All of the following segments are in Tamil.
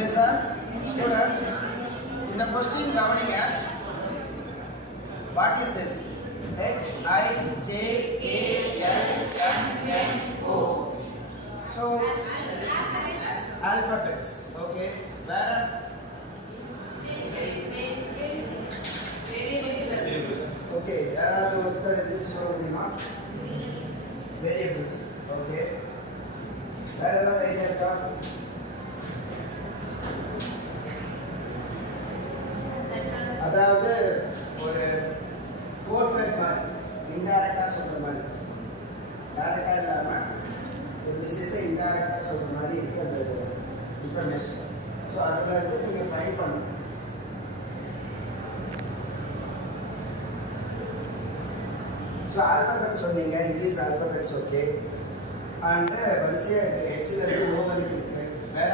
Listen, students, in the question கவனிங்க. What is this? HIJKLMNO. So alphabets. Okay. Where? Okay. யாராவது ஒருத்தர் எதிர்த்து சொல்ல முடியுமா? Variables. Okay. வேற ஏதாவது ஐடியா இருக்கா? அதாவது ஒரு கோட் வேர்ட் மாதிரி இன்டைரக்டா சொல்ற மாதிரி டைரக்டா இல்லாம ஒரு விஷயத்தை இன்டைரக்டா சொல்ற மாதிரி இருக்கு அந்த இன்ஃபர்மேஷன். ஸோ அதில் இருந்து நீங்க ஃபைண்ட் பண்ணணும். ஸோ ஆல்பபெட் சொன்னீங்க, இங்கிலீஷ் ஆல்பபெட்ஸ் ஓகே. அண்ட் வரிசையா ஹெச்ல இருந்து ஓ வரைக்கும் வேற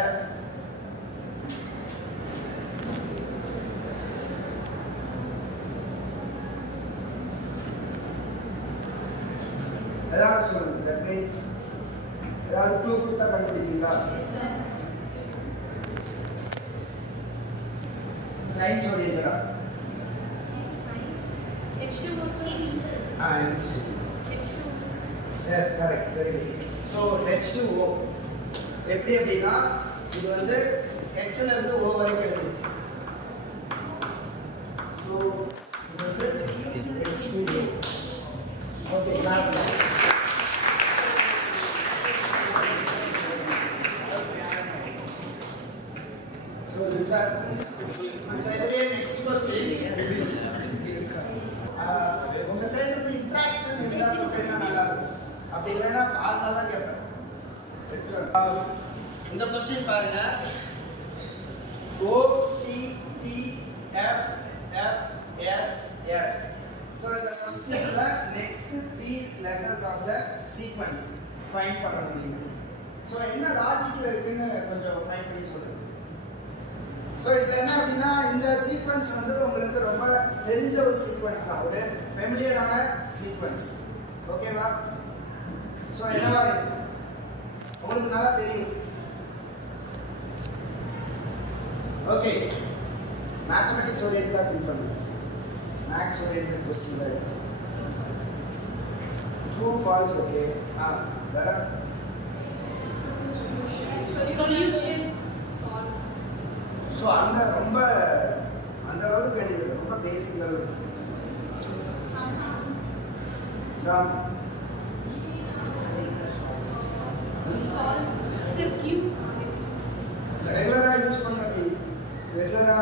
ஏதாவது சொல்லுங்க. தட் மீன்ஸ் ஏதாவது க்ளூ கொடுத்தா கண்டுபிடிப்பீங்களா? சயின்ஸ் சொல்றீங்களா? Yes, correct. Very good. So H2O எப்படி அப்படின்னா இது வந்து H ல இருந்து O வரைக்கும் எழுது. So இது வந்து H2O. Okay, clap. So this are next question. உங்க சைடு வந்து இன்டராக்ஷன் எல்லாரும் என்ன நல்லா இருக்கும். அப்படி இல்லைன்னா ஃபார்முலா தான் கேட்பேன். இந்த கொஸ்டின் பாருங்க. O T T F F S S. So இந்த கொஸ்டின்ல next 3 letters of the sequence find பண்ணணும் நீங்க. So என்ன லாஜிக்ல இருக்குன்னு கொஞ்சம் ஃபைண்ட் பண்ணி சொல்லுங்க. ஸோ இதில் என்ன அப்படின்னா இந்த சீக்வன்ஸ் வந்து உங்களுக்கு ரொம்ப தெரிஞ்ச ஒரு சீக்வன்ஸ் தான், ஒரு ஃபெமிலியரான சீக்வன்ஸ். ஓகேவா? ஸோ என்னவா உங்களுக்கு நல்லா தெரியும். ஓகே, மேத்தமெட்டிக்ஸ் ஓரியன்டாக திங்க் பண்ணுங்க. மேக்ஸ் ஓரியன்ட் கொஸ்டின் தான் இருக்கு. True falls. ஓகே. வேற சொல்யூஷன். ஸோ அந்த ரொம்ப அந்த அளவுக்கு வேண்டியது ரொம்ப பேசிக் லெவல். சம் ரெகுலரா யூஸ் பண்ணது ரெகுலரா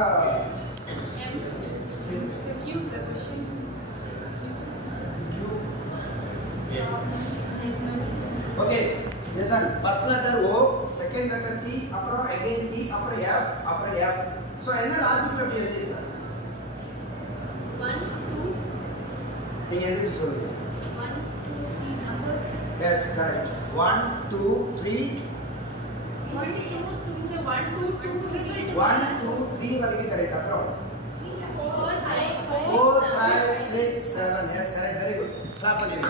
okay. Listen, first letter O, second letter T, அப்புறம் அகைன் T, அப்புறம் F, அப்புறம் F. சோ என்ன லாஜிக்ல அப்படி எழுதிருக்க? 1 2 நீங்க எதுக்கு சொல்லுங்க? 1 2 3 numbers. Yes, correct. 1 2 3 1 2 3 1 2 3 வரைக்கும் கரெக்ட். அப்புறம் 4 5 6 7. Yes, correct. Very good. clap பண்ணுங்க.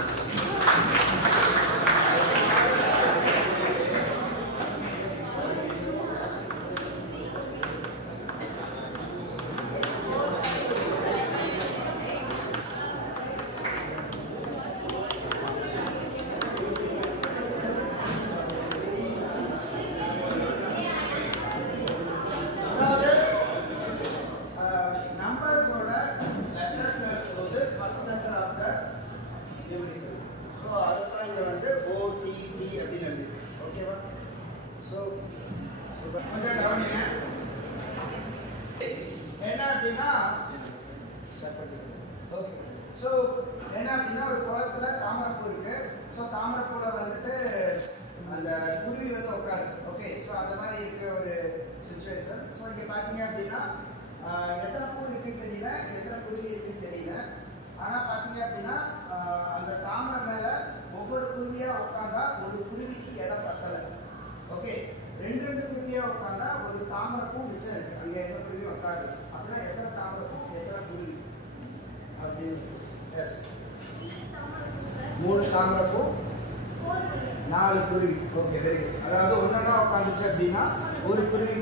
4 குருவி. Okay very good. அதாவது ஒண்ணா உட்காந்துச்சு அப்படின்னா ஒரு குருவி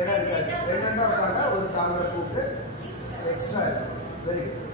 இடம் இருக்காது. ரெண்டா உட்காந்தா ஒரு தாமரை பூக்கு எக்ஸ்ட்ரா இருக்கும். Very good.